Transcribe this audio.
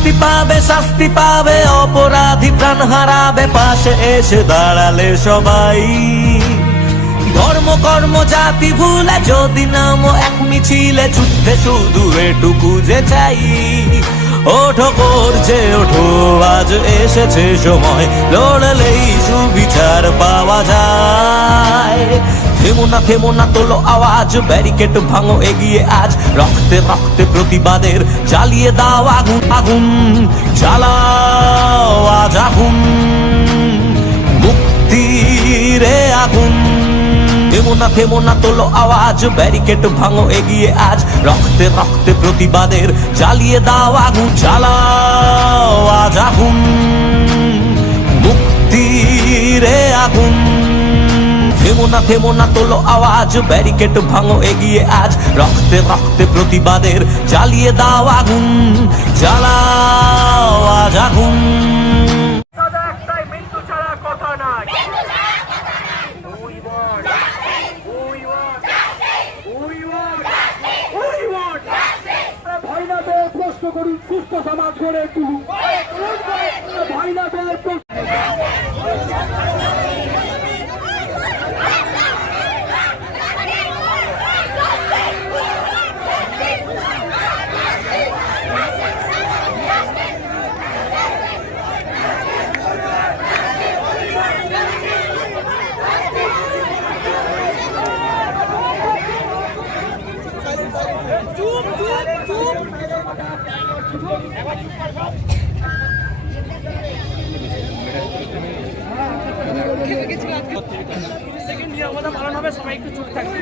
শাস্তি পাবে শাস্তি পাবে, অপরাধী প্রাণ হারাবে, পাশে এসে দাঁড়ালে সবাই। ধর্ম, কর্ম, জাতি ভুলে যদি নাম এক মিছিলে, যুদ্ধে শুধু এটুকু যে চাই। ওঠো করছে ওঠো, আজ এসেছে সময়, লড়লেই সুবিচার পাওয়া যায়। থেমো না থেমো না, তোলো আওয়াজ। ব্যারিকেড ভাঙো, এগিয়ে আজ। রক্তে রক্তে প্রতিবাদের জ্বালিয়ে দাও আগুন আগুন। জ্বালাও আজ আগুন। মুক্তিরে আগুন। থেমো না থেমো না, তোলো আওয়াজ। ব্যারিকেড ভাঙো, এগিয়ে আজ। রক্তে রক্তে প্রতিবাদের জ্বালিয়ে দাও আগুন। জ্বালাও আজ আগুন। থেমো না থেমো না, তোলো আওয়াজ। ব্যারিকেড ভাঙো, এগিয়ে আজ। রক্তে রক্তে প্রতিবাদের জ্বালিয়ে দাও আগুন, জ্বালাও আজ আগুন। সুস্থ সমাজ গড়ে সেকেন্ড পালন হবে সবাই একটু চুপ থাকবে।